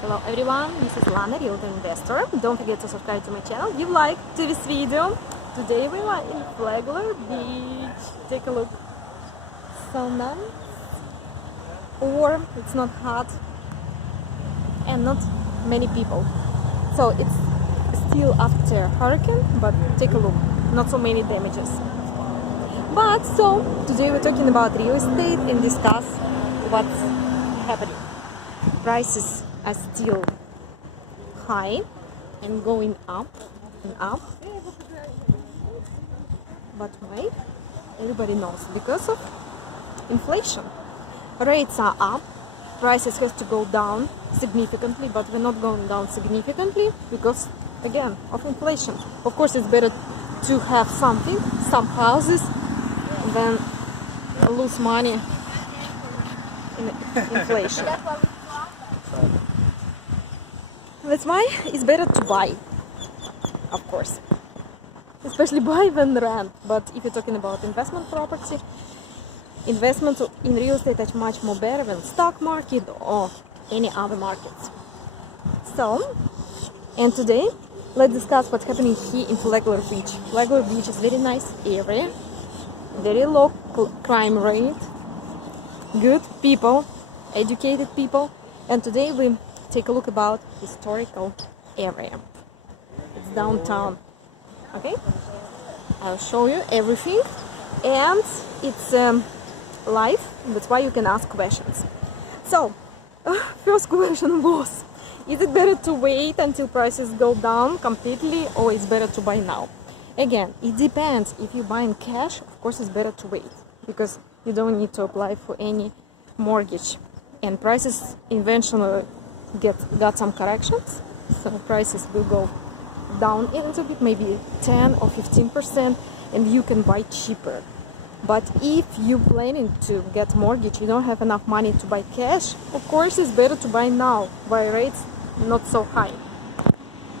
Hello everyone, this is Lana, realtor investor. Don't forget to subscribe to my channel, give like to this video. Today we are in Flagler Beach. Take a look. So nice. Warm, it's not hot and not many people. So it's still after hurricane, but take a look. Not so many damages. But so today we're talking about real estate and discuss what's happening. Prices are still high and going up and up. But why? Everybody knows, because of inflation. Rates are up, prices have to go down significantly, but we're not going down significantly because, again, of inflation. Of course, it's better to have something, some houses, than lose money in inflation. That's why it's better to buy, of course, especially buy than rent. But if you're talking about investment property, investment in real estate is much more better than stock market or any other markets. So, and today let's discuss what's happening here in Flagler Beach. Flagler Beach is a very nice area, very low crime rate, good people, educated people, and today we take a look about historical area. It's downtown. Okay, I'll show you everything, and it's live. That's why you can ask questions. So, first question was: is it better to wait until prices go down completely, or is better to buy now? Again, it depends. If you buy in cash, of course, it's better to wait because you don't need to apply for any mortgage, and prices eventually got some corrections, so prices will go down a little bit, maybe 10 or 15%, and you can buy cheaper. But if you're planning to get mortgage, you don't have enough money to buy cash, of course it's better to buy now, while rates not so high.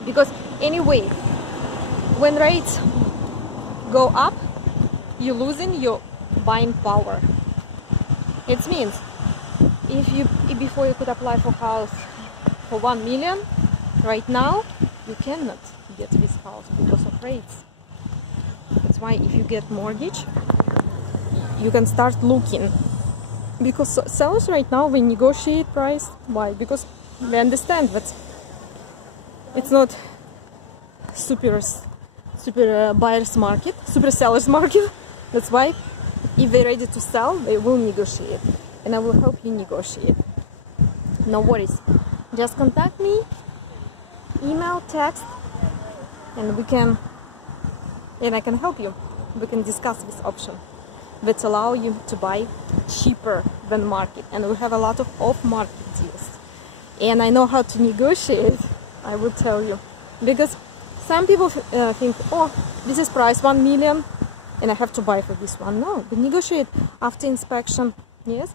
Because anyway, when rates go up, you're losing your buying power. It means if before you could apply for house for 1 million, right now you cannot get this house because of rates. That's why if you get mortgage, you can start looking, because sellers right now we negotiate price. Why? Because they understand that it's not super buyers market, super sellers market. That's why if they're ready to sell, they will negotiate, and I will help you negotiate. No worries. Just contact me, email, text, and I can help you. We can discuss this option that allow you to buy cheaper than market, and we have a lot of off-market deals. And I know how to negotiate, I will tell you, because some people think, oh, this is price 1 million, and I have to buy for this one. No, we negotiate after inspection, yes,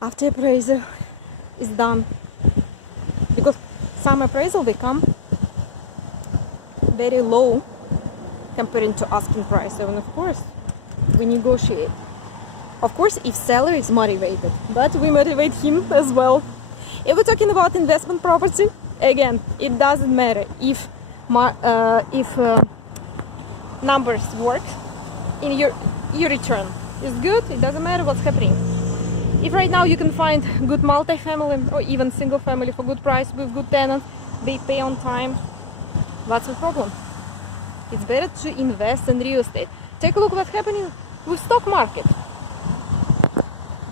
after appraisal is done. Because some appraisal they come very low compared to asking price, and of course we negotiate. Of course, if seller is motivated, but we motivate him as well. If we're talking about investment property, again, it doesn't matter if numbers work in your return is good. It doesn't matter what's happening. If right now you can find good multifamily or even single family for good price with good tenants, they pay on time, what's the problem? It's better to invest in real estate. Take a look what's happening with stock market.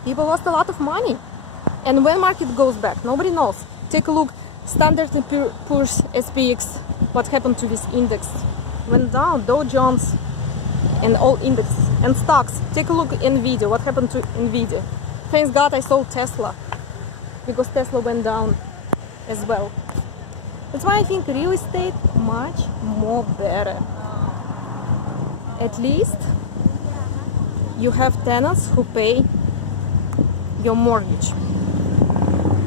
People lost a lot of money, and when market goes back, nobody knows. Take a look, Standard & Poor's SPX, what happened to this index? Went down, Dow Jones and all indexes and stocks. Take a look at Nvidia, what happened to Nvidia? Thanks God I sold Tesla, because Tesla went down as well. That's why I think real estate much more better. At least you have tenants who pay your mortgage.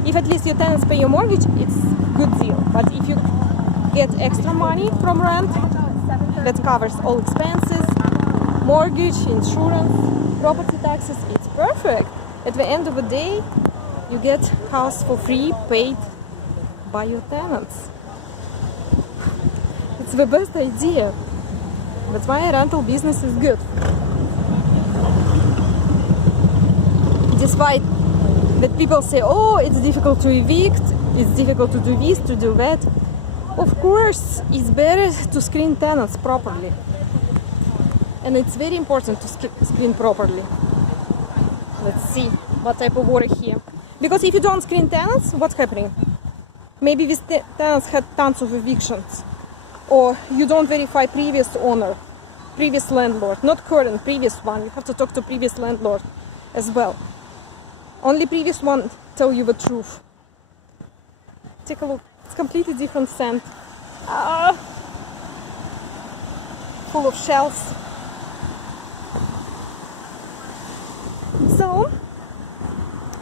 If at least your tenants pay your mortgage, it's good deal. But if you get extra money from rent, that covers all expenses, mortgage, insurance, property taxes, it's perfect. At the end of the day, you get house for free, paid by your tenants. It's the best idea. That's why rental business is good. Despite that people say, oh, it's difficult to evict, it's difficult to do this, to do that. Of course, it's better to screen tenants properly. And it's very important to screen properly. Let's see what type of work here. Because if you don't screen tenants, what's happening? Maybe these tenants had tons of evictions. Or you don't verify previous owner, previous landlord, not current, previous one. You have to talk to previous landlord as well. Only previous one tell you the truth. Take a look. It's completely different scent. Full of shells. So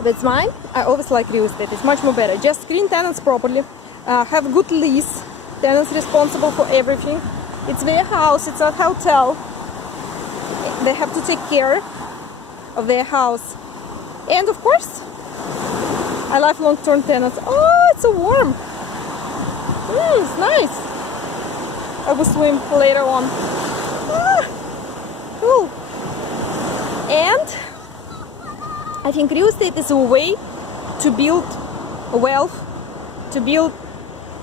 that's why I always like real estate. It's much more better. Just screen tenants properly. Have good lease. Tenants responsible for everything. It's their house. It's not a hotel. They have to take care of their house. And of course, I love long-term tenants. Oh, it's so warm. It's nice. I will swim later on. Cool. And I think real estate is a way to build wealth, to build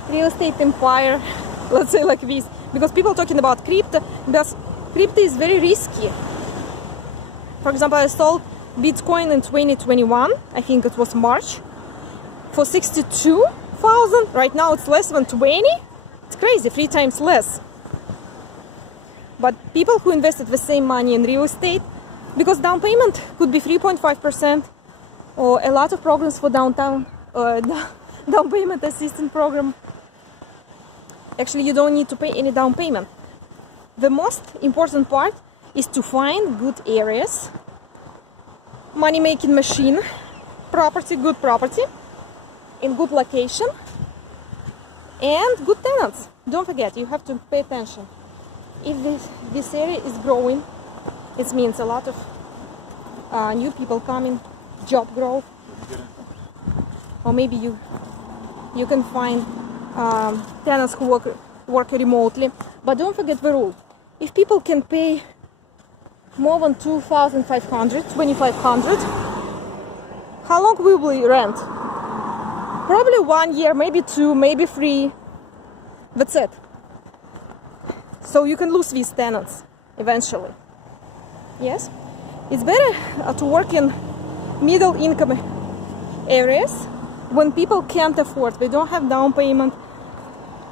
real estate empire, let's say like this. Because people talking about crypto, because crypto is very risky. For example, I sold Bitcoin in 2021, I think it was March, for 62,000. Right now it's less than 20. It's crazy, 3 times less. But people who invested the same money in real estate, because down payment could be 3.5%, or a lot of programs for down payment assistance program. Actually, you don't need to pay any down payment. The most important part is to find good areas, money-making machine, property, good property, in good location, and good tenants. Don't forget, you have to pay attention. If this area is growing, it means a lot of new people coming, job growth, or maybe you can find tenants who work remotely. But don't forget the rule. If people can pay more than 2,500, 2,500, how long will we rent? Probably 1 year, maybe 2, maybe 3. That's it. So you can lose these tenants eventually. Yes? It's better to work in middle income areas when people can't afford. They don't have down payment.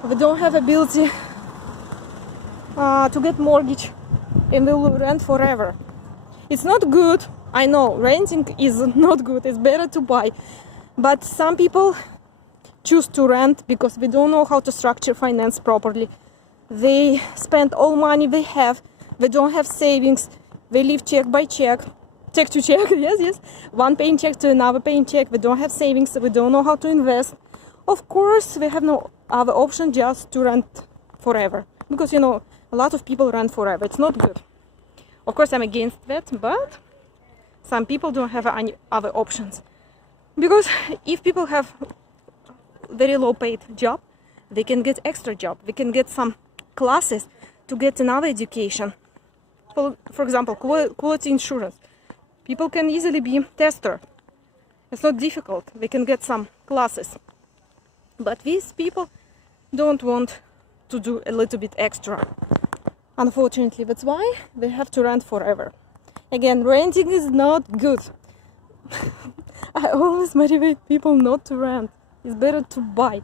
They don't have ability to get mortgage, and they will rent forever. It's not good. I know renting is not good. It's better to buy. But some people choose to rent because they don't know how to structure finance properly. They spend all money they have. They don't have savings. They live check by check. Check to check, yes. One paying check to another paying check. They don't have savings. They don't know how to invest. Of course, they have no other option just to rent forever. Because, a lot of people rent forever. It's not good. Of course, I'm against that, but some people don't have any other options. Because if people have very low paid job, they can get extra job. They can get some classes to get another education. For example, quality insurance. People can easily be tester. It's not difficult. They can get some classes. But these people don't want to do a little bit extra. Unfortunately, that's why they have to rent forever. Again, renting is not good. I always motivate people not to rent. It's better to buy.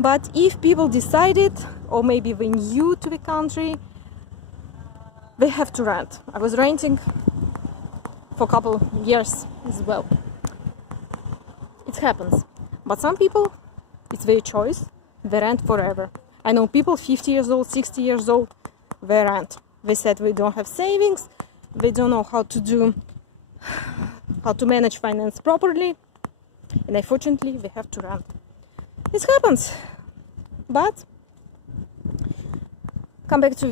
But if people decided, or maybe they new to the country, they have to rent. I was renting for a couple of years as well. It happens. But some people, it's their choice. They rent forever. I know people 50 years old, 60 years old, they rent. They said we don't have savings. They don't know how to manage finance properly. And unfortunately, they have to rent. It happens. But come back to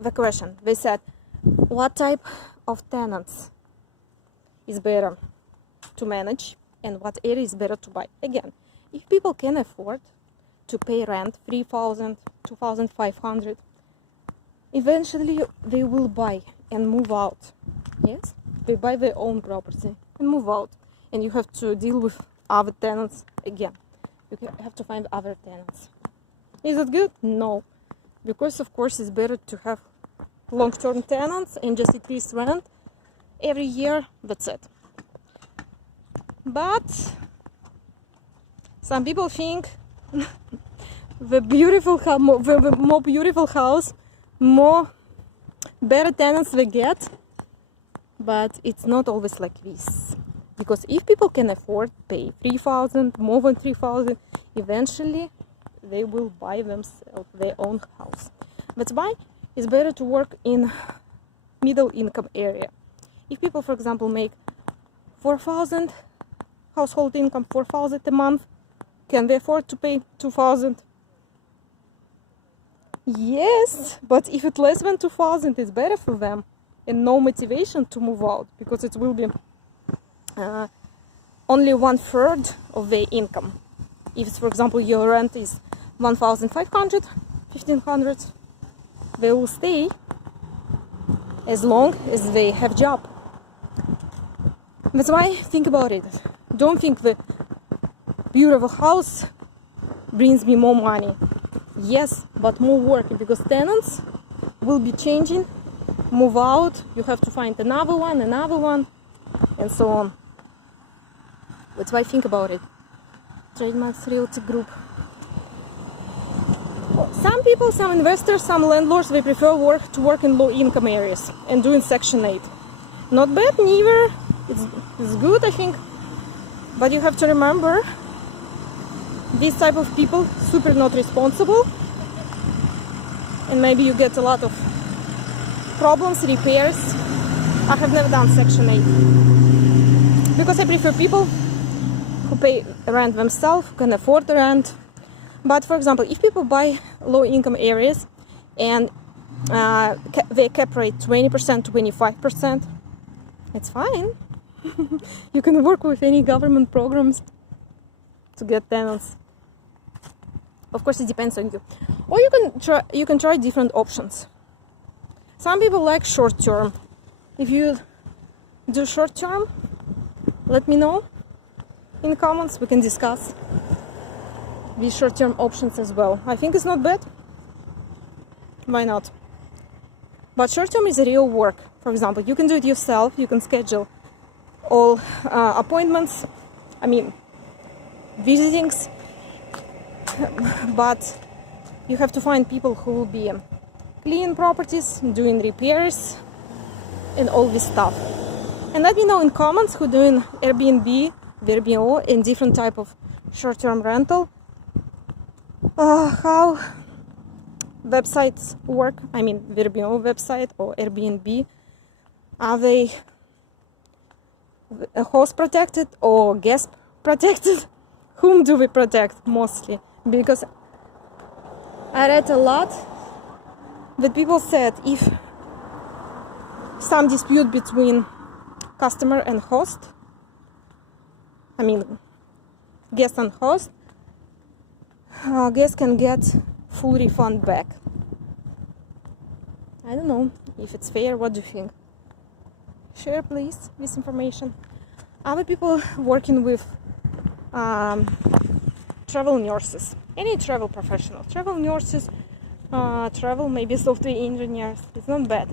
the question. They said, what type of tenants is better to manage and what area is better to buy? Again, if people can afford, to pay rent 3,000, 2,500. Eventually they will buy and move out. Yes, they buy their own property and move out, and you have to deal with other tenants again. You have to find other tenants. Is it good? No, because of course it's better to have long-term tenants and just increase rent every year. That's it. But some people think the more beautiful house, more better tenants they get. But it's not always like this. Because if people can afford pay 3,000, more than 3,000, eventually they will buy themselves their own house. That's why it's better to work in middle income area. If people, for example, make 4,000 household income, 4,000 a month, can they afford to pay 2,000? Yes, but if it's less than 2,000, it's better for them, and no motivation to move out, because it will be only 1/3 of their income. If, for example, your rent is 1,500, 1,500, they will stay as long as they have job. That's why think about it. Don't think the beautiful house brings me more money. Yes, but more work, because tenants will be changing, move out, you have to find another one, and so on. That's why think about it. Trademarks Realty Group. Some people, some investors, some landlords, they prefer to work in low income areas and doing Section 8. Not bad, neither. It's good, I think. But you have to remember, these type of people, super not responsible. And maybe you get a lot of problems, repairs. I have never done Section 8. Because I prefer people who pay rent themselves, who can afford the rent. But for example, if people buy low income areas and they cap rate 20%, 25%, it's fine. You can work with any government programs to get tenants. Of course, it depends on you. Or you can try different options. Some people like short term. If you do short term, let me know in the comments. We can discuss these short-term options as well. I think it's not bad. Why not? But short-term is a real work. For example, you can do it yourself. You can schedule all appointments, visitings, but you have to find people who will be cleaning properties, doing repairs, and all this stuff. And let me know in comments who doing Airbnb, VRBO, and different type of short-term rental. How websites work. VRBO website or Airbnb. Are they host protected or guest protected? Whom do we protect mostly? Because I read a lot that people said if some dispute between customer and host, guest and host, guest can get full refund back. I don't know if it's fair. What do you think? Share please this information. Other people working with travel nurses, any travel professional, travel nurses, travel maybe software engineers, it's not bad.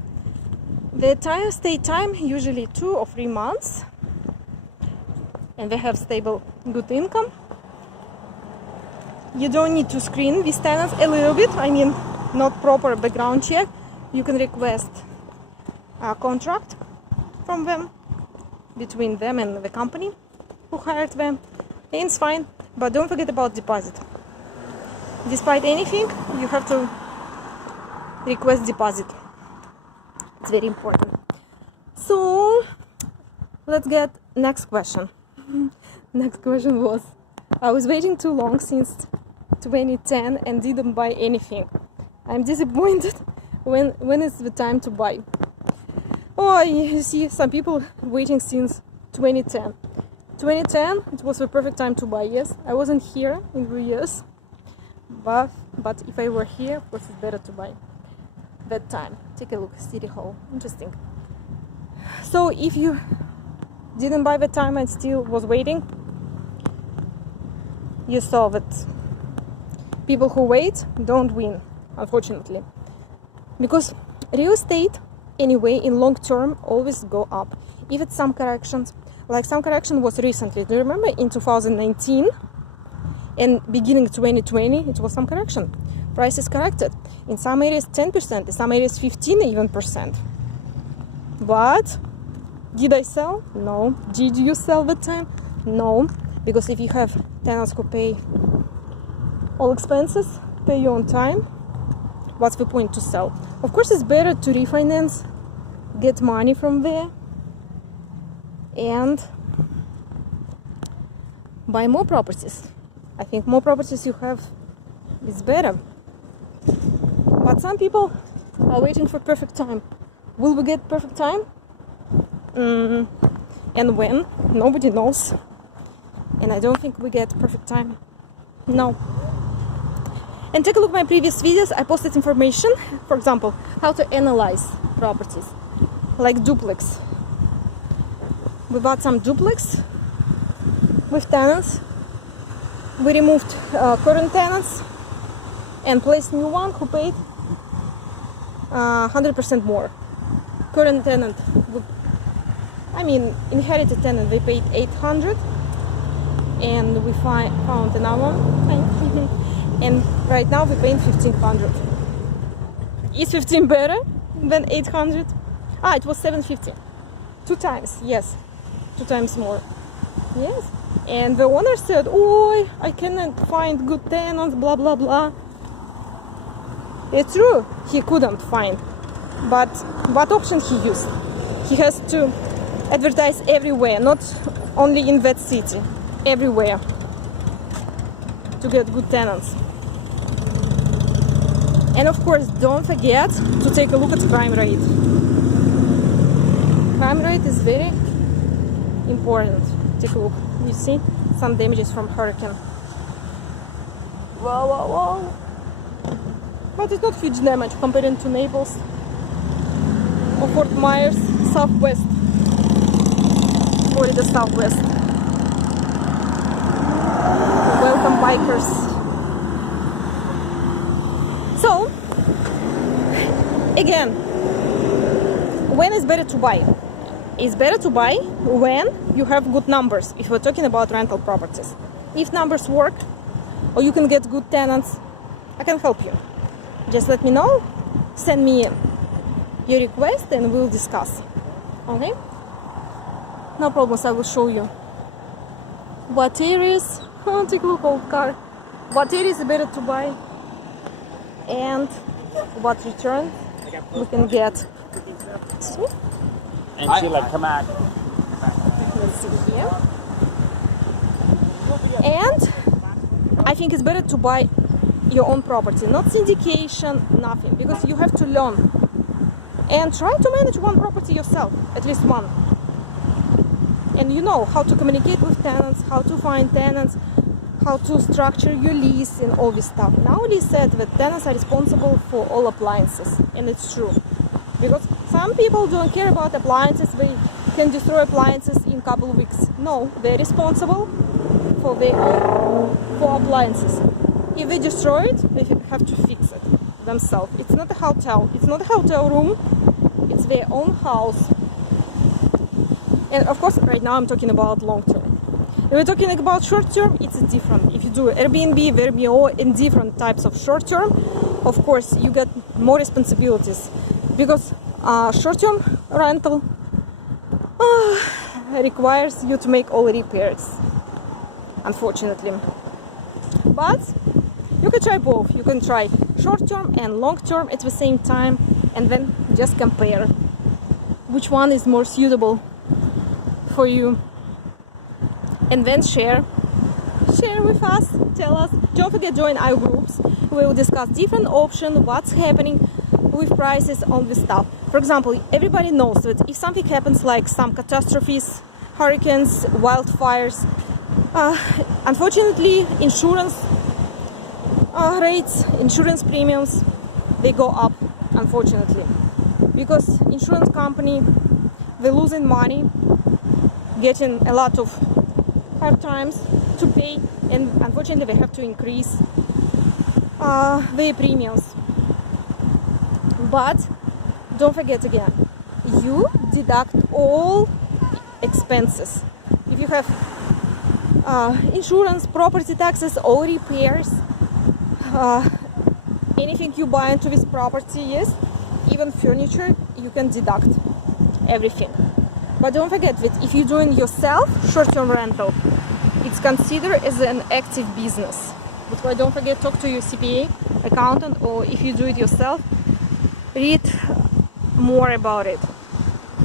The stay time usually 2 or 3 months, and they have stable good income. You don't need to screen these tenants a little bit, not proper background check. You can request a contract from them, between them and the company who hired them, and it's fine. But don't forget about deposit. Despite anything, you have to request deposit. It's very important. So let's get next question. Next question was, I was waiting too long since 2010 and didn't buy anything. I'm disappointed. When is the time to buy? Oh, you see, some people waiting since 2010. 2010, it was the perfect time to buy. Yes, I wasn't here in the US, but if I were here, of course it's better to buy that time. Take a look, City Hall, interesting. So if you didn't buy the time and still was waiting, you saw that people who wait don't win, unfortunately, because real estate anyway in long term always go up. If it's some corrections, like some correction was recently, do you remember in 2019 and beginning 2020 it was some correction, prices corrected in some areas 10%, in some areas 15 even percent. But did I sell? No. Did you sell the time? No, because if you have tenants who pay all expenses, pay you on time, what's the point to sell? Of course it's better to refinance, get money from there and buy more properties. I think more properties you have is better. But some people are waiting for perfect time. Will we get perfect time? And when? Nobody knows. And I don't think we get perfect time. No. And take a look at my previous videos. I posted information, for example, how to analyze properties, like duplex. We bought some duplex with tenants. We removed current tenants and placed new one who paid 100% more. Current tenant, inherited tenant, they paid 800, and we found another one, and right now we're paying 1500. Is 15 better than 800? It was 750. 2 times, yes, 2 times more. Yes, and the owner said, "Oh, I cannot find good tenants, blah blah blah." It's true, he couldn't find, but what option he used? He has to advertise everywhere, not only in that city, everywhere, to get good tenants. And of course, don't forget to take a look at crime rate. Crime rate is very important. Take a look. You see some damages from hurricane. Wow, wow, wow. But it's not huge damage compared to Naples or Fort Myers, Southwest, Florida Southwest. Welcome, bikers. So, again, when is better to buy? It's better to buy when you have good numbers, if we're talking about rental properties. If numbers work, or you can get good tenants, I can help you. Just let me know, send me your request and we'll discuss. Okay? No problems, I will show you what areas, take a look, old car, what areas are better to buy and what return we can get. See? And she like, come on. Let's see here. And I think it's better to buy your own property, not syndication, nothing, because you have to learn and try to manage one property yourself, at least one. And you know how to communicate with tenants, how to find tenants, how to structure your lease and all this stuff. Nowadays said that tenants are responsible for all appliances, and it's true. Because some people don't care about appliances, they can destroy appliances in a couple of weeks. No, they're responsible for their own appliances. If they destroy it, they have to fix it themselves. It's not a hotel, it's not a hotel room, it's their own house. And of course, right now I'm talking about long term. If we're talking about short term, it's different. If you do Airbnb, VRBO, and different types of short term, of course, you get more responsibilities. Because short-term rental requires you to make all repairs, unfortunately. But you can try both. You can try short-term and long-term at the same time, and then just compare which one is more suitable for you. And then share with us, tell us. Don't forget to join our groups. We will discuss different options, what's happening with prices on this stuff. For example, everybody knows that if something happens, like some catastrophes, hurricanes, wildfires, unfortunately insurance rates, insurance premiums, they go up, unfortunately, because insurance company, they're losing money, getting a lot of hard times to pay, and unfortunately they have to increase their premiums. But don't forget again, you deduct all expenses. If you have insurance, property taxes, or repairs, anything you buy into this property, yes, even furniture, you can deduct everything. But don't forget that if you're doing yourself short-term rental, it's considered as an active business. That's why don't forget, talk to your CPA, accountant, or if you do it yourself, read more about it.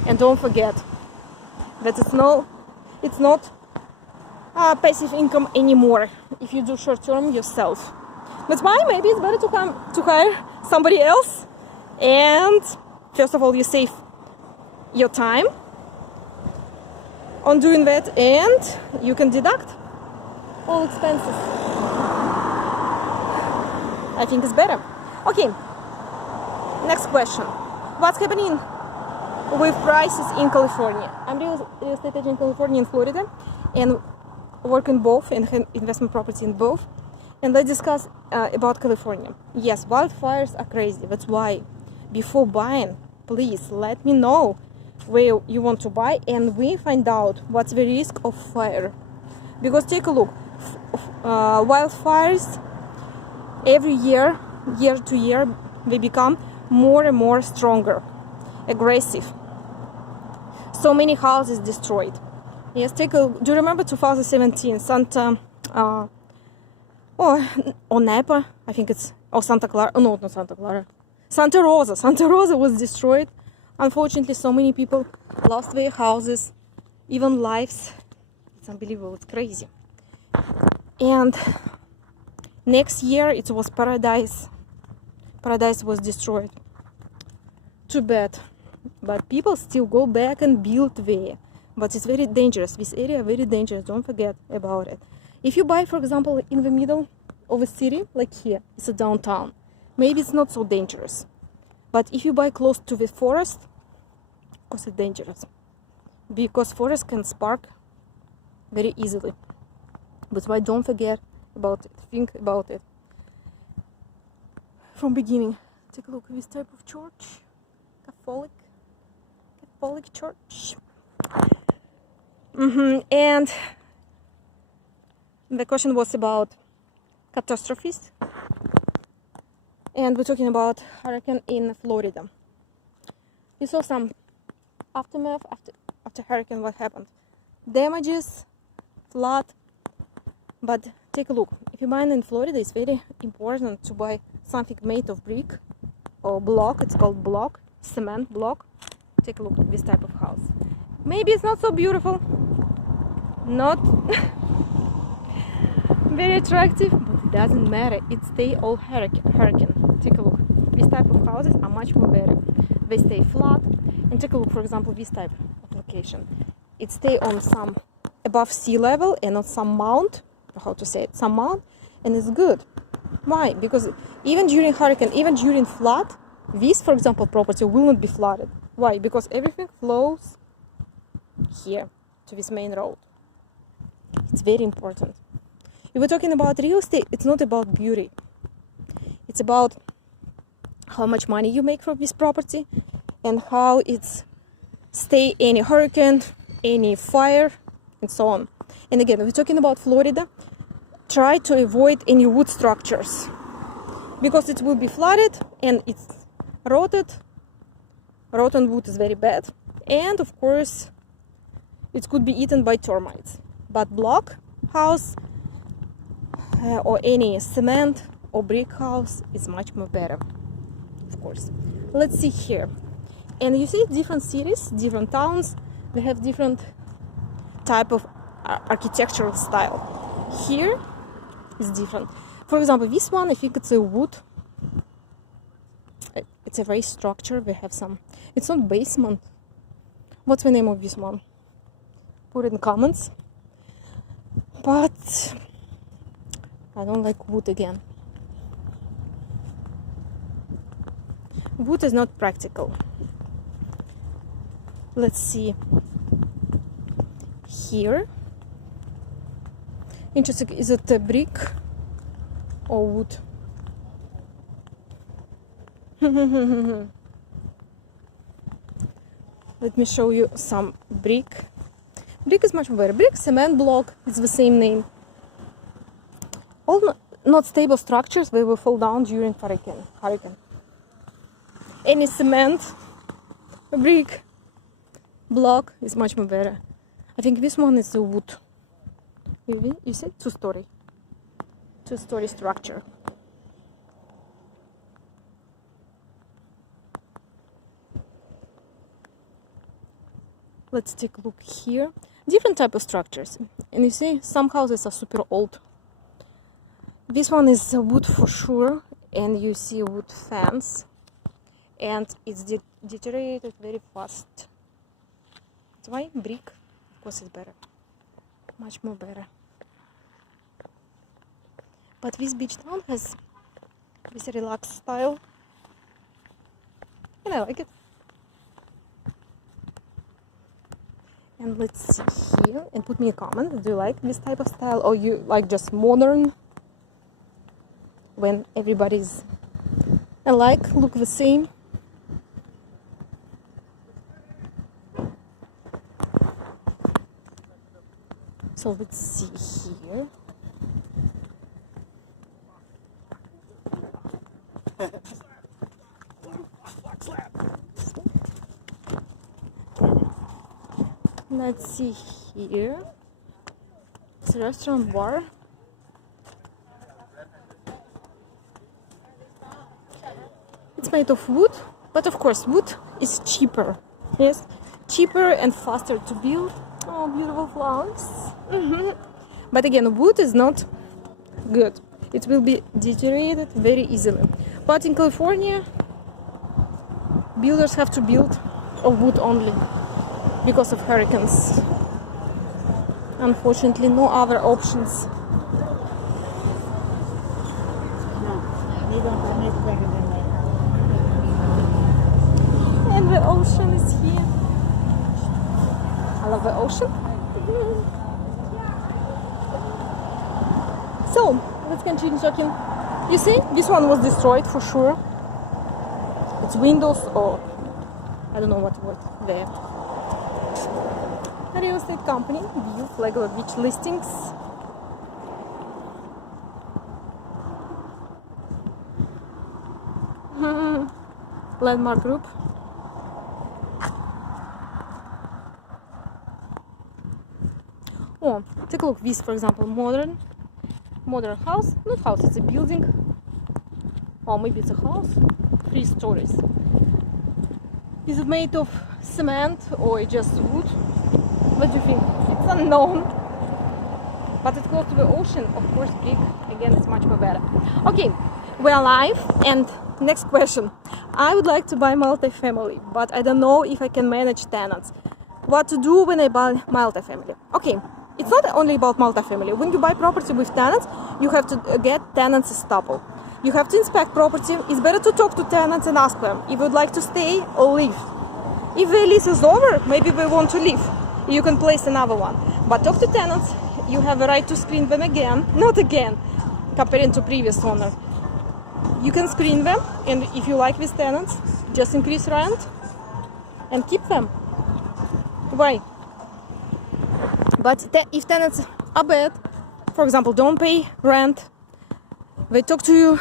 And don't forget that it's not passive income anymore if you do short-term yourself. That's why maybe it's better to hire somebody else. And first of all, you save your time on doing that, and you can deduct all expenses. I think it's better. Okay, next question. What's happening with prices in California? I'm real estate agent in California and Florida, and work in both, and investment property in both. And let's discuss about California. Yes, wildfires are crazy. That's why before buying, please let me know where you want to buy, and we find out what's the risk of fire. Because take a look, wildfires every year to year, they become more and more stronger, aggressive. So many houses destroyed. Yes, take a look. Do you remember 2017 or Napa? I think it's, or Santa Clara. Oh, no, not Santa Clara. Santa Rosa. Santa Rosa was destroyed. Unfortunately, so many people lost their houses, even lives. It's unbelievable. It's crazy. And next year, it was Paradise. Paradise was destroyed. Too bad. But people still go back and build there. But it's very dangerous. This area is very dangerous. Don't forget about it. If you buy, for example, in the middle of a city, like here, it's a downtown, maybe it's not so dangerous. But if you buy close to the forest, of course it's dangerous. Because forest can spark very easily. That's why don't forget about it. Think about it from beginning. Take a look at this type of church. Catholic church. And the question was about catastrophes, and we're talking about hurricane in Florida. You saw some aftermath after hurricane. What happened? Damages, flood. But take a look. If you're buying in Florida, it's very important to buy something made of brick or block. It's called block, cement block. Take a look at this type of house. Maybe it's not so beautiful, not very attractive, but it doesn't matter. It stay all hurricane. Take a look. These type of houses are much more better. They stay flat. And take a look, for example, this type of location. It stay on some above sea level and on some mount, or how to say it, some mount, and it's good. Why? Because even during hurricane, even during flood, this, for example, property will not be flooded. Why? Because everything flows here to this main road. It's very important. If we're talking about real estate, it's not about beauty. It's about how much money you make from this property and how it's stay any hurricane, any fire, and so on. And again, if we're talking about Florida, try to avoid any wood structures because it will be flooded and it's rotted. Rotten wood is very bad. And of course, it could be eaten by termites. But block house or any cement or brick house is much more better, of course. Let's see here. And you see different cities, different towns, they have different type of architectural style. Here is different. For example, this one, I think it's a wood. It's a raised structure. They have some. It's not basement. What's the name of this one? Put it in comments. But I don't like wood again. wood is not practical. Let's see here. Interesting, is it a brick or wood? Let me show you some brick. Brick is much better. Brick, cement block, it's the same name. All not stable structures, they will fall down during hurricane. Any cement, brick, block is much more better. I think this one is the wood. You see? Two-story structure. Let's take a look here. Different type of structures. And you see, some houses are super old. This one is wood for sure, and you see wood fence, and it's deteriorated very fast. That's why brick, of course, is better, much more better. But this beach town has this relaxed style, and I like it. And let's see here, and put me a comment. Do you like this type of style, or you like just modern? When everybody's alike, look the same. So let's see here. Let's see here. It's a restaurant bar. It's made of wood, but of course wood is cheaper. Yes, cheaper and faster to build. Oh, beautiful flowers. But again, wood is not good. It will be deteriorated very easily. But in California, builders have to build of wood only because of hurricanes. Unfortunately, no other options. And the ocean is here. I love the ocean. So, let's continue talking. You see, this one was destroyed for sure. It's windows or I don't know what there. A real estate company, view, Flagler Beach listings. Landmark Group. Oh, take a look. This, for example, modern house. Not house, it's a building. Or maybe it's a house. 3 stories. Is it made of cement or just wood? What do you think? It's unknown. But it's close to the ocean. Of course, brick. Again, it's much more better. Okay, we're live. And next question. I would like to buy multifamily, but I don't know if I can manage tenants. What to do when I buy multifamily? Okay, it's not only about multifamily. When you buy property with tenants, you have to get tenants estoppel. You have to inspect property. It's better to talk to tenants and ask them if you'd like to stay or leave. If the lease is over, maybe they want to leave. You can place another one. But talk to tenants. You have a right to screen them again. Not again, comparing to previous owner. You can screen them, and if you like these tenants, just increase rent and keep them. Why? But if tenants are bad, for example, don't pay rent, they talk to you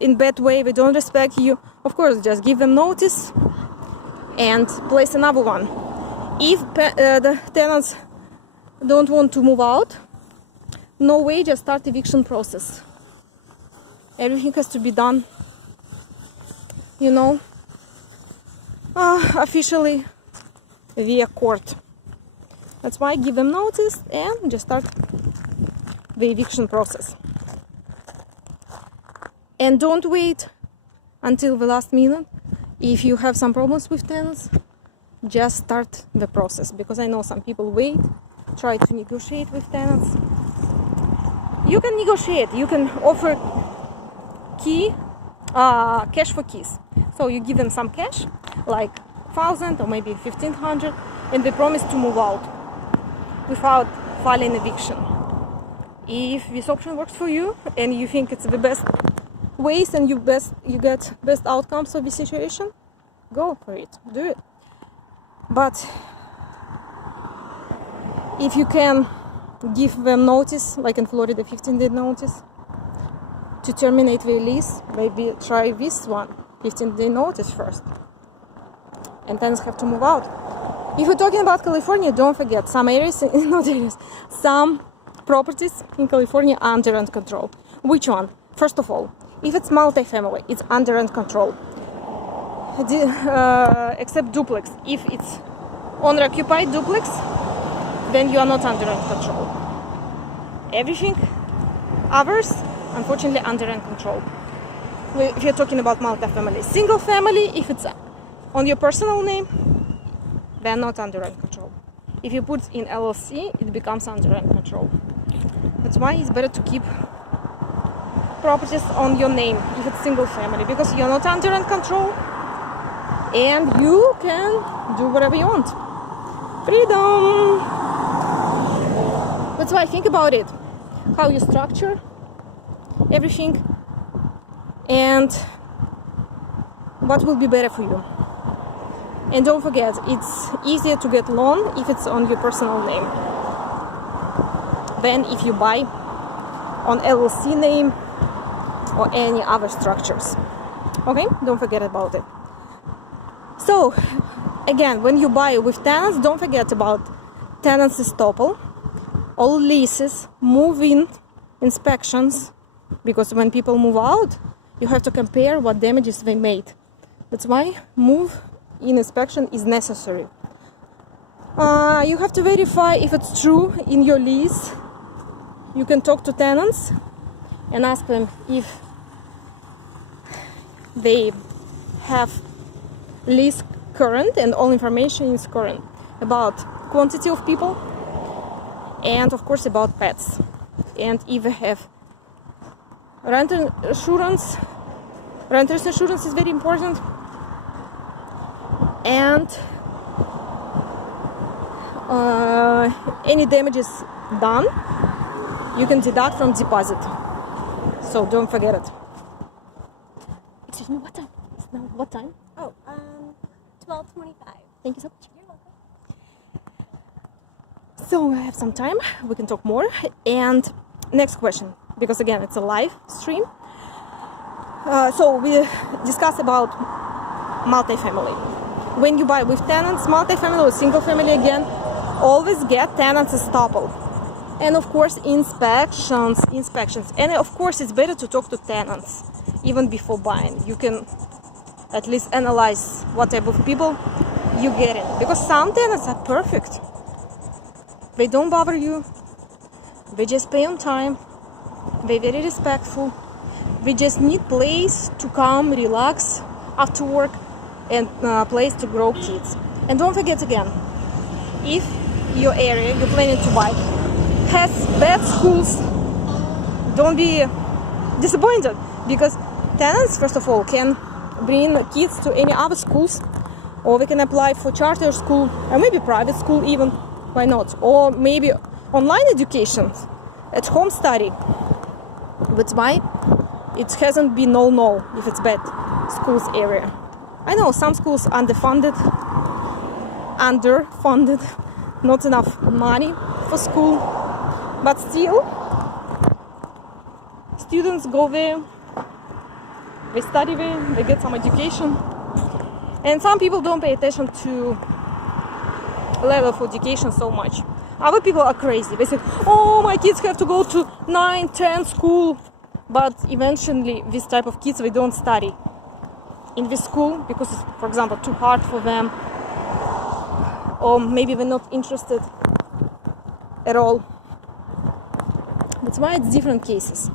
in bad way, they don't respect you, of course, just give them notice and place another one. If the tenants don't want to move out, no way, just start eviction process. Everything has to be done, you know, officially via court. That's why give them notice and just start the eviction process. And don't wait until the last minute. If you have some problems with tenants, just start the process. Because I know some people wait, try to negotiate with tenants. You can negotiate, you can offer key cash for keys. So you give them some cash, like 1,000 or maybe 1,500, and they promise to move out without filing eviction. If this option works for you and you think it's the best ways and you get best outcomes of the situation, go for it, do it. But if you can give them notice, like in Florida, 15-day notice to terminate their lease, maybe try this one, 15-day notice first, and tenants have to move out. If you're talking about California, don't forget some areas, not areas, some properties in California are under rent control. Which one? First of all, if it's multifamily, it's under rent control. Except duplex. If it's owner-occupied duplex, then you are not under rent control. Everything others, unfortunately, under rent control. If you're talking about multifamily, single family, if it's on your personal name, they're not under rent control. If you put in LLC, it becomes under rent control. That's why it's better to keep properties on your name if it's single family, because you're not under rent control and you can do whatever you want. Freedom! That's why I think about it, how you structure everything and what will be better for you. And don't forget, it's easier to get loan if it's on your personal name than if you buy on LLC name or any other structures. Okay, don't forget about it. So again, when you buy with tenants, don't forget about tenants estoppel, all leases, move-in inspections, because when people move out, you have to compare what damages they made. That's why move-in inspection is necessary. You have to verify if it's true in your lease. You can talk to tenants and ask them if they have lease current and all information is current about quantity of people and of course about pets, and if they have renter's insurance. Renter's insurance is very important, and any damages done you can deduct from deposit, so don't forget it. Excuse me, what time? It's now what time? Oh, 12:25. Thank you so much. You're welcome. So I have some time, we can talk more. And next question, because again it's a live stream. So we discuss about multifamily. When you buy with tenants, multifamily or single family, again, always get tenants estoppel. And of course inspections. And of course it's better to talk to tenants even before buying. You can at least analyze what type of people you get in, because some tenants are perfect. They don't bother you, they just pay on time, they're very respectful, they just need place to come, relax after work, and place to grow kids. And don't forget again, if your area you're planning to buy has bad schools, don't be disappointed, because tenants first of all can bring kids to any other schools, or they can apply for charter school or maybe private school even, why not, or maybe online education at home study. That's why it hasn't been no if it's bad schools area. I know some schools underfunded, not enough money for school, but still students go there, they study there, they get some education. And some people don't pay attention to level of education so much. Other people are crazy. They say, oh, my kids have to go to 9, 10 school. But eventually this type of kids, they don't study in this school because it's, for example, too hard for them, or maybe they're not interested at all. That's why it's different cases.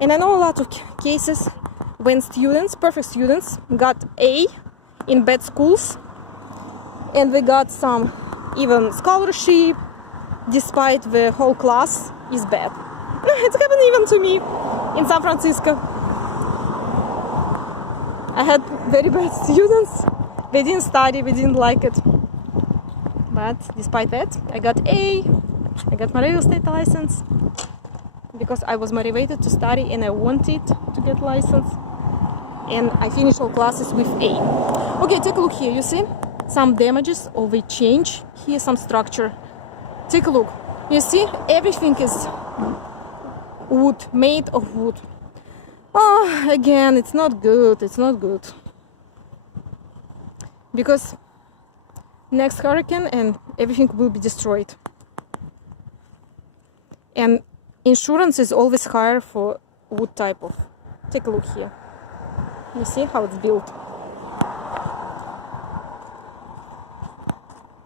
And I know a lot of cases when students, perfect students, got A in bad schools, and they got some even scholarship despite the whole class is bad. It's happened even to me in San Francisco. I had very bad students. They didn't study, they didn't like it. But despite that, I got A. I got my real estate license because I was motivated to study and I wanted to get license. And I finished all classes with A. Okay, take a look here. You see some damages or they change here, some structure. Take a look. You see, everything is wood, made of wood. Oh, again, it's not good. It's not good. Because next hurricane and everything will be destroyed. And insurance is always higher for wood type of. Take a look here. You see how it's built.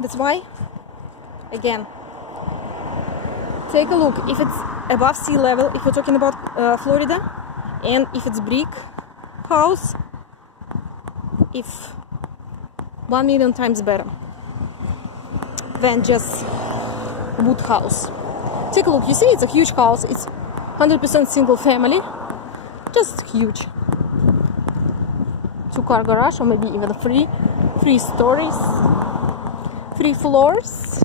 That's why, again, take a look. If it's above sea level, if you're talking about Florida, and if it's brick house, if 1 million times better than just wood house. Take a look. You see, it's a huge house. It's 100% single family, just huge. 2-car garage, or maybe even 3 stories, 3 floors.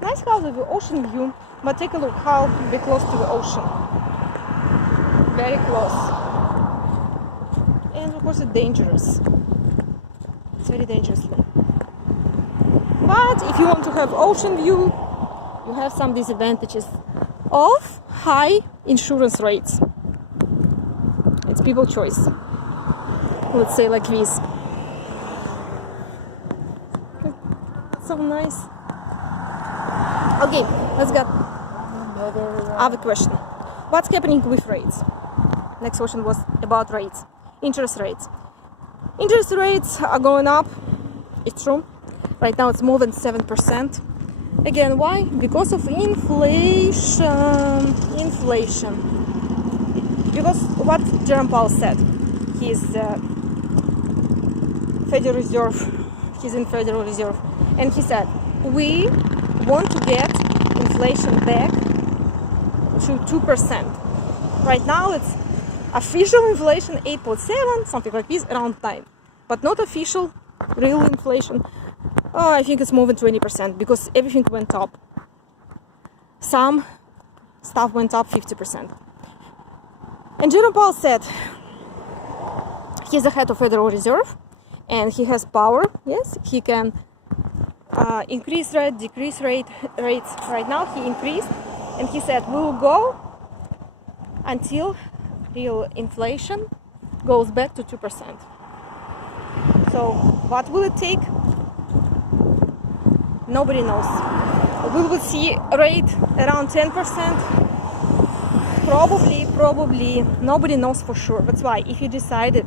Nice house with the ocean view, but take a look how we're close to the ocean. Very close. And of course it's dangerous. It's very dangerous. But if you want to have ocean view, you have some disadvantages of high insurance rates. It's people choice. Let's say like this. So nice. Okay, let's get other question. What's happening with rates? Next question was about rates. Interest rates. Interest rates are going up. It's true. Right now it's more than 7%. Again, why? Because of inflation. Inflation. Because what Jerome Powell said. He's Federal Reserve. He's in Federal Reserve. And he said, we want to get inflation back to 2%. Right now it's official inflation 8.7, something like this, around 9. But not official real inflation. Oh, I think it's more than 20% because everything went up. Some stuff went up 50%. And Jerome Powell said he's the head of Federal Reserve and he has power. Yes, he can increase rate, decrease rates. Right now he increased and he said we'll go until real inflation goes back to 2%. So what will it take? Nobody knows. We will see a rate around 10%. Probably. Nobody knows for sure. That's why if you decided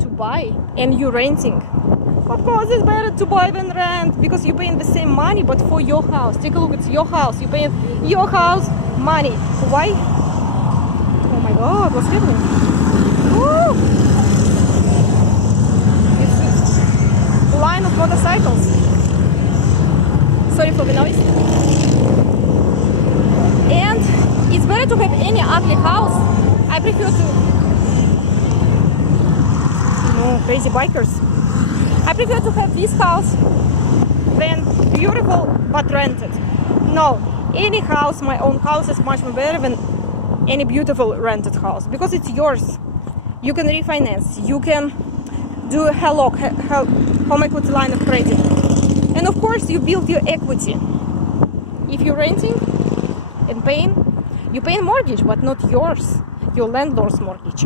to buy and you're renting, of course it's better to buy than rent because you're paying the same money but for your house. Take a look, it's your house. You're paying your house money. Why? Oh my God, what's happening? Woo! It's a line of motorcycles. Sorry for the noise. And it's better to have any ugly house. I prefer to... No, crazy bikers. I prefer to have this house than beautiful but rented. No, any house, my own house is much more better than any beautiful rented house because it's yours. You can refinance. You can do a home equity line of credit. And of course, you build your equity. If you're renting and paying, you pay a mortgage, but not yours, your landlord's mortgage.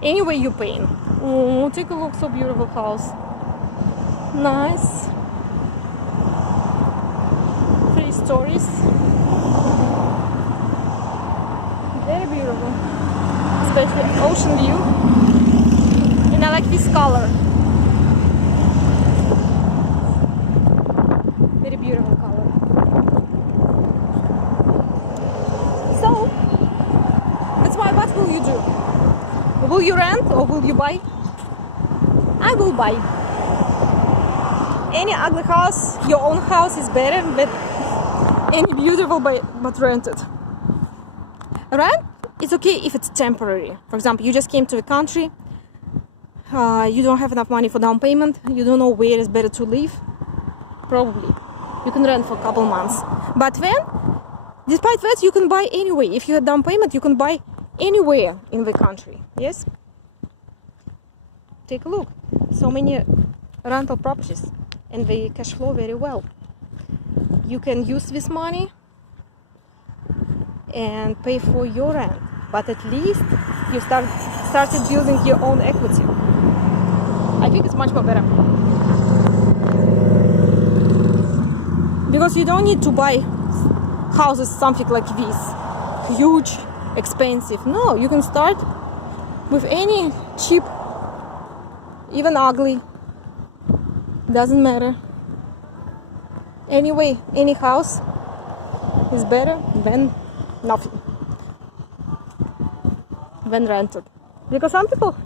Anyway, you're paying. Oh, take a look, so beautiful house. Nice. 3 stories. Very beautiful. Especially ocean view. And I like this color. Very beautiful color. So, that's why, what will you do? Will you rent or will you buy? I will buy. Any ugly house, your own house is better, but any beautiful but rented. Rent is okay if it's temporary. For example, you just came to the country, you don't have enough money for down payment, you don't know where is better to live, probably you can rent for a couple months. But then, despite that, you can buy anyway. If you have down payment, you can buy anywhere in the country. Yes? Take a look. So many rental properties and they cash flow very well. You can use this money and pay for your rent, but at least you started building your own equity. I think it's much more better, because you don't need to buy houses something like this, huge, expensive. No, you can start with any cheap, even ugly, doesn't matter. Anyway, any house is better than nothing, than rented. Because some people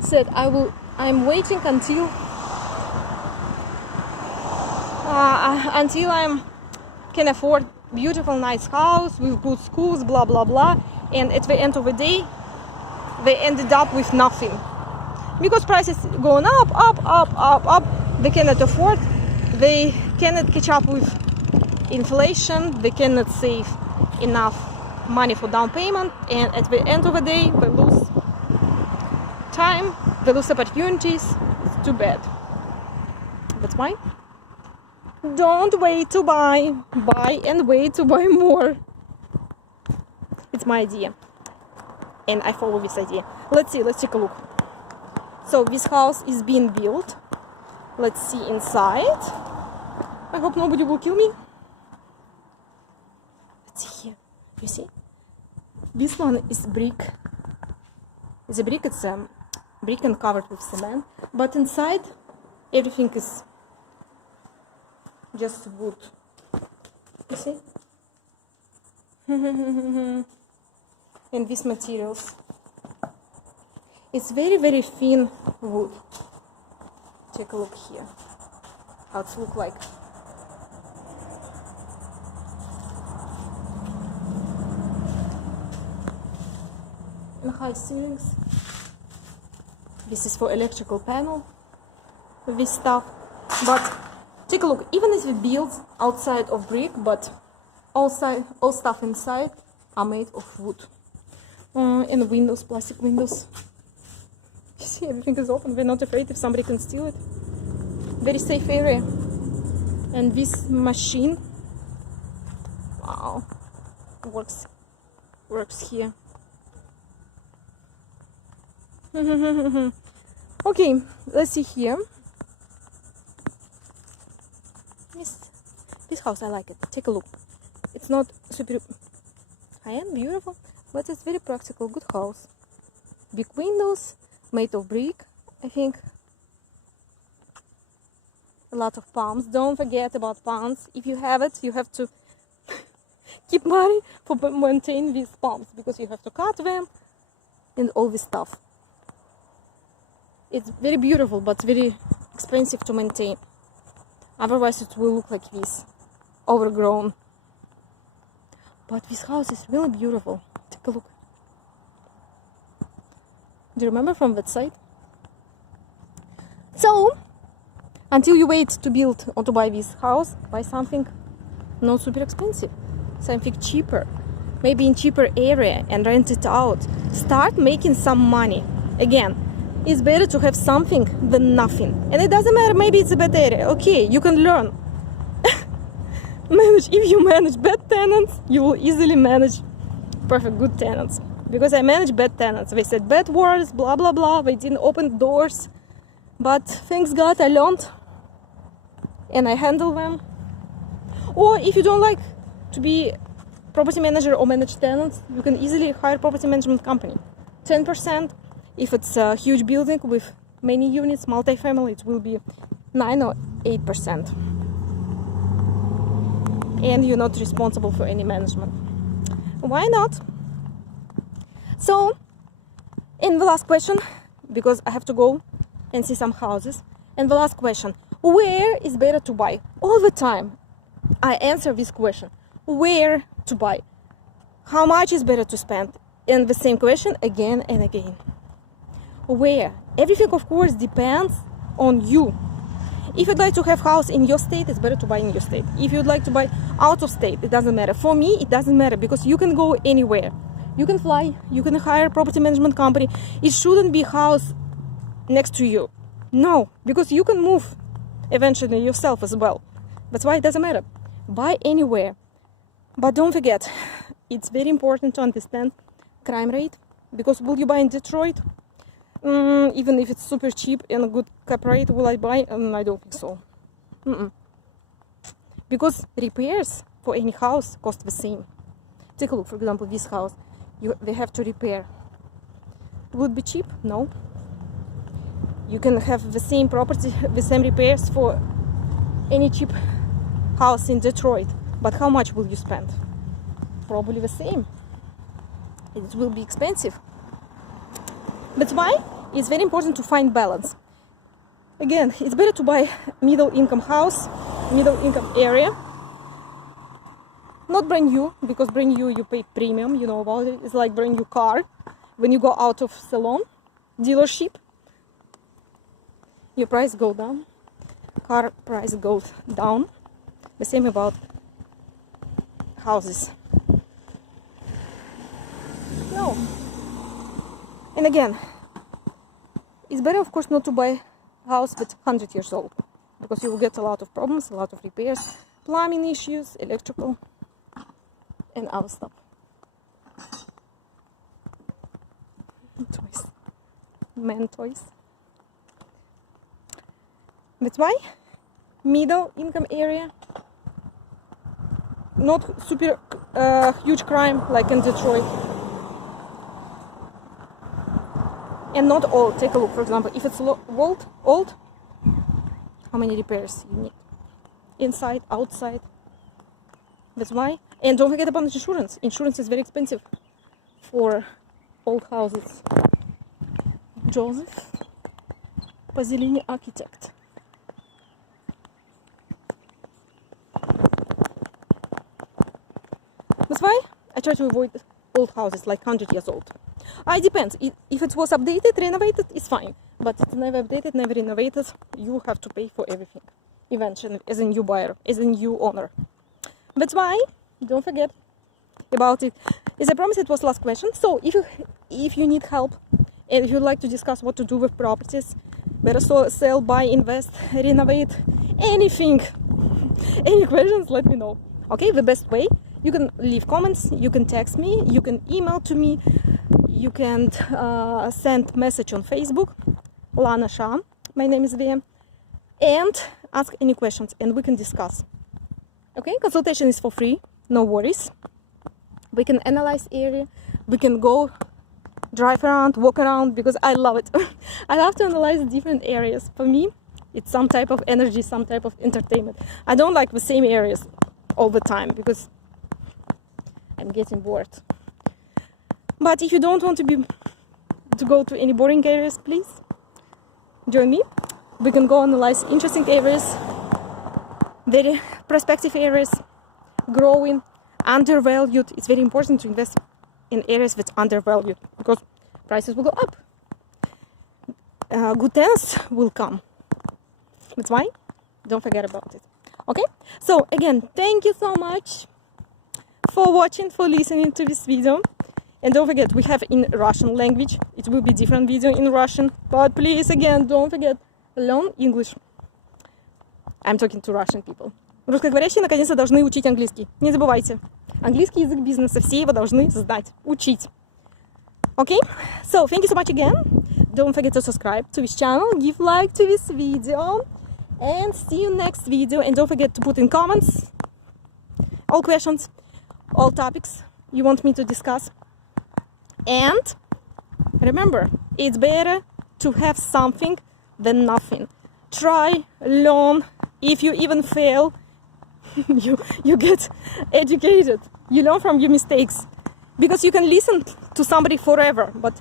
said, I'm waiting until I can afford beautiful, nice house with good schools, blah blah blah. And at the end of the day, they ended up with nothing, because prices going up. They cannot afford. They cannot catch up with inflation. They cannot save enough money for down payment, and at the end of the day, they lose time, they lose opportunities. It's too bad. That's why don't wait to buy and wait to buy more. It's my idea, and I follow this idea. Let's take a look. So this house is being built. Let's see inside. I hope nobody will kill me. Let's see here. You see? This one is brick. It's a brick. It's brick and covered with cement. But inside, everything is just wood. You see? And these materials. It's very, very thin wood. Take a look here. How it looks like. And high ceilings. This is for electrical panel. This stuff. But take a look. Even if it builds outside of brick, but all stuff inside are made of wood. And windows, plastic windows. You see, everything is open. We're not afraid if somebody can steal it. Very safe area. And this machine, wow, works here. Okay, let's see here. This house, I like it. Take a look. It's not super high-end, beautiful, but it's very practical, good house. Big windows, made of brick, I think. A lot of palms. Don't forget about palms. If you have it, you have to keep money for maintain these palms, because you have to cut them and all this stuff. It's very beautiful, but very expensive to maintain. Otherwise it will look like this, overgrown. But this house is really beautiful. Take a look. Do you remember from that side? So, until you wait to build or to buy this house, buy something not super expensive, something cheaper, maybe in cheaper area, and rent it out. Start making some money. Again, it's better to have something than nothing. And it doesn't matter, maybe it's a bad area. Okay, you can learn. If you manage bad tenants, you will easily manage perfect good tenants. Because I manage bad tenants. They said bad words, blah blah blah. They didn't open doors. But thanks God I learned. And I handle them. Or if you don't like to be property manager or manage tenants, you can easily hire property management company. 10%. If it's a huge building with many units, multifamily, it will be 9 or 8%. And you're not responsible for any management. Why not? So, in the last question, because I have to go and see some houses, and the last question, where is better to buy? All the time. I answer this question: where to buy? How much is better to spend? And the same question again and again. Where? Everything, of course, depends on you. If you'd like to have house in your state, it's better to buy in your state. If you'd like to buy out of state, it doesn't matter. For me, it doesn't matter because you can go anywhere. You can fly, you can hire a property management company. It shouldn't be a house next to you. No, because you can move eventually yourself as well. That's why it doesn't matter. Buy anywhere. But don't forget, it's very important to understand crime rate, because will you buy in Detroit? Even if it's super cheap and a good cap rate, will I buy? I don't think so. Because repairs for any house cost the same. Take a look, for example, this house. They have to repair. Would it be cheap? No. You can have the same property, the same repairs for any cheap house in Detroit. But how much will you spend? Probably the same. It will be expensive. That's why it's very important to find balance. Again, it's better to buy middle income house, middle income area. Not brand new, because brand new you pay premium, you know about it. It's like brand new car. When you go out of salon, dealership, your price go down. Car price goes down. The same about houses. No. And again, it's better, of course, not to buy a house that's 100 years old, because you will get a lot of problems, a lot of repairs, plumbing issues, electrical, and other stuff. Toys. Man toys. That's why middle income area, not super huge crime like in Detroit. And not old. Take a look, for example, if it's old, how many repairs you need? Inside, outside. That's why. And don't forget about insurance. Insurance is very expensive for old houses. Joseph Pazzolini, architect. That's why I try to avoid old houses like 100 years old. It depends. If it was updated, renovated, it's fine. But it's never updated, never renovated, you have to pay for everything eventually as a new buyer, as a new owner. That's why, don't forget about it. As I promised, it was last question. So if you need help and if you'd like to discuss what to do with properties, better sell, buy, invest, renovate, anything, any questions, let me know. Okay, the best way, you can leave comments, you can text me, you can email to me, you can send message on Facebook, Lana Shah, my name is there, and ask any questions and we can discuss. Okay, consultation is for free, no worries. We can analyze area, we can go drive around, walk around, because I love it. I love to analyze different areas. For me, it's some type of energy, some type of entertainment. I don't like the same areas all the time because I'm getting bored. But if you don't want to go to any boring areas, please join me. We can go analyze interesting areas, very prospective areas, growing, undervalued. It's very important to invest in areas that's undervalued because prices will go up. Good tenants will come. That's why don't forget about it. Okay, so again, thank you so much for watching, for listening to this video. And don't forget, we have in Russian language. It will be different video in Russian. But please, again, don't forget, learn English. I'm talking to Russian people. Русскоговорящие наконец-то должны учить английский. Не забывайте. Английский язык бизнеса. Все его должны знать, учить. Okay? So, thank you so much again. Don't forget to subscribe to this channel. Give like to this video. And see you next video. And don't forget to put in comments all questions, all topics you want me to discuss. And remember, it's better to have something than nothing. Try, learn. If you even fail, you get educated. You learn from your mistakes. Because you can listen to somebody forever. But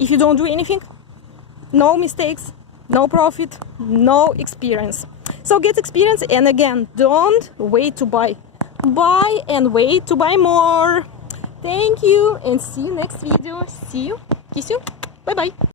if you don't do anything, no mistakes, no profit, no experience. So get experience, and again, don't wait to buy. Buy and wait to buy more. Thank you, and see you next video. See you. Kiss you. Bye bye.